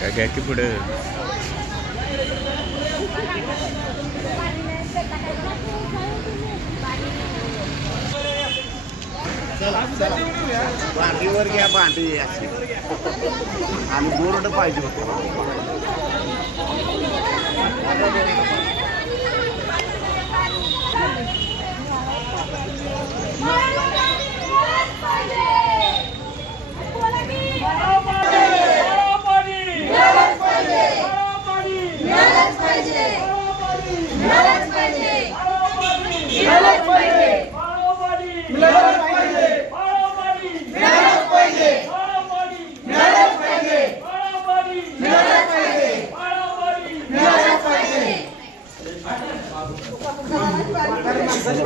काय घ्या की पुढं. भांडीवर घ्या भांडी अशी आणि बोर्ड पाहिजे होते.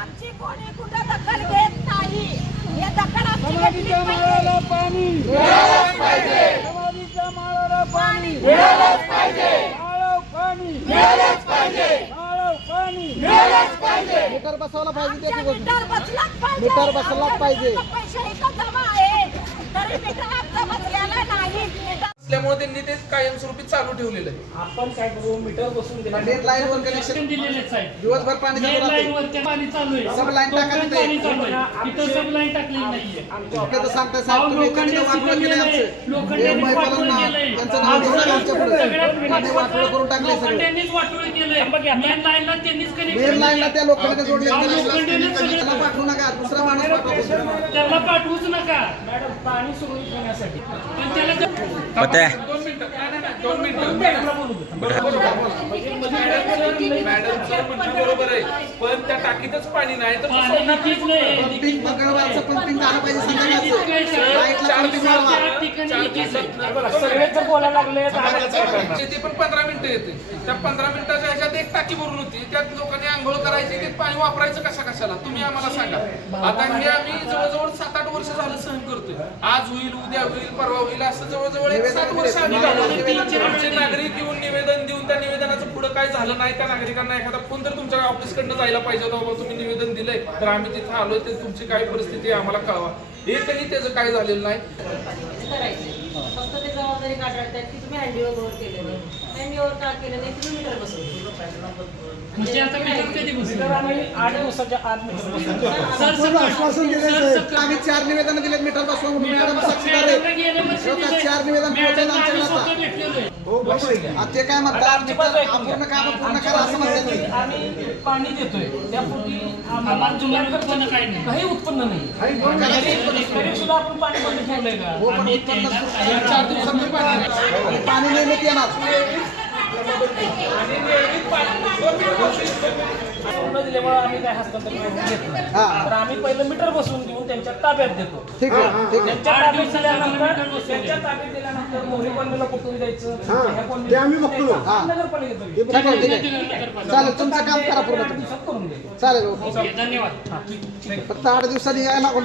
आमची कोणी कुठं दखल घेत नाही. या दखल आमची घेतली पाहिजे. मीटर बसवला पाहिजे त्याची गोष्ट. मीटर बसलाच पाहिजे. मीटर बसलाच पाहिजे. पैसे इथं जमा असल्यामुळे त्यांनी ते कायमस्वरूपी चालू ठेवलेलं आहे. आपण काय करू? मीटर बसून नेट लाईन वर कनेक्शन दिलेलेच आहे दिवसभर पाणी मेन चालू लाईन राहते वरती पाणी चालू आहे? सब लाईन टाका कोकण तिथे. पाणी चालू आहे. इथं सब लाईन टाकलेली नाहीये. ओके तर सांगताय अहो, साहेब तुम्ही लोखंडे त्याच्यात वाटलं सिस्टम केलं गेलंय. आमचं. लोखंडे हे वाटोळं महिलांना केलंय. त्यांचं नाव घेऊन आलं आमच्या पुढे. सगळ्यात आणि वाटोळं करून टाकले सगळं. लोखंडेनीच वाटोळं केलंय. मेन लाईनला त्यांनीच मेन कनेक्शन लाईनला त्या लोकांना जोडले अहो, लोखंडेनीच त्याला सगळं पाठवू नका. दुसरा माणूस त्याला पाठवूच नका. मॅडम पाणी सुरळीत होण्यासाठी पण त्याला जर- दोन मिनिटं दोन मिनिटं. मॅडमला बोलू दे. मॅडमचं म्हणणं बरोबर आहे. पण त्या टाकीतच पाणी नाही तर पाणी नक्कीच नाही पंपिंग मंगळवारचं पंपिंग झालं पाहिजे इतकं संध्याकाळचं. आहे. लाईटला चार पंपिंग दिवसात वाढवा. त्या ठिकाणी इतकीच आहे. सगळे जर बोलायला लागले तर ते पण पंधरा मिनिटं येते. त्या पंधरा मिनिटाच्या ह्याच्यात एक टाकी भरून होती. त्यात लोकांनी आंघोळ करायची ते पाणी वापरायचं कशा कशाला? तुम्ही आम्हाला सांगा. आता हे आम्ही जवळजवळ सात आठ वर्ष झालं सहन करतोय. आज होईल उद्या होईल परवा होईल असं जवळजवळ एक सात वर्ष आम्ही घालवली. आमचे नागरिक येऊन निवेदन देऊन त्या निवेदनाचं पुढे काय झालं नाही त्या नागरिकांना एखादा फोन तर तुमच्या ऑफिसकडनं जायला पाहिजे होता बाबा तुम्ही निवेदन दिलंय तर आम्ही तिथे आलोय तर तुमची काय परिस्थिती आहे आम्हाला कळवा. एकही त्याचं काय झालेलं नाही. फक्त ते जबाबदारी काढतात की तुम्ही हँडीओव्हर केलं नाही हँडीओव्हर का केलं नाही तुम्ही मीटर बसवलं म्हणजे आता मीटर कधी बसेल? आम्ही आठ दिवसाच्या आत मीटर बसवतो. सर सकट. सर सकट. आम्ही चार निवेदन दिलेत मीटर बसवा म्हणून मॅडम साक्षीदार मॅडमला आहे गेल्या वर्षी लोकं दिलंय. चार निवेदन पोहोचवलं मॅडमला आम्ही आमच्याकडे स्वतः भेटलेलोय. आता ते काय म्हणतात आमची बाजू ऐकून अपूर्ण घ्या. काम पूर्ण आमच्या करा असं म्हणतात बाजूने ते. आम्ही पाणी देतोय त्यापूर्वी आम्हाला तुम्हाला उत्पन्न काही नाही. काही उत्पन्न नाही तरी तरी सुद्धा आपण पाणी बंद ठेवलंय का हो, आम्ही चार दिवसांनी पाणी पाणी नियमित येणार. दिल्यामुळे आम्ही काय हस्तांतरण करून घेत नाही हा. तर आम्ही पहिलं मीटर बसवून घेऊन त्यांच्या ताब्यात देतो. ठीक आहे ठीक आहे. त्यांच्या आठ ताब्यात दिल्यानंतर बसवून त्यांच्या द्यायचं. ताब्यात दिल्यानंतर मोहरी कॉलनीला कुठून द्यायचं ह्या कॉलनीला कुठून हा. द्यायचं, नगरपालिकेचं ठीक आहे. ठीक आहे. चालेल तुमचं काम करा पूर्ण तुम्ही. दिवसात करून देतो चालेल ओके. ओके, धन्यवाद. फक्त आठ दिवसांनी यायला लागून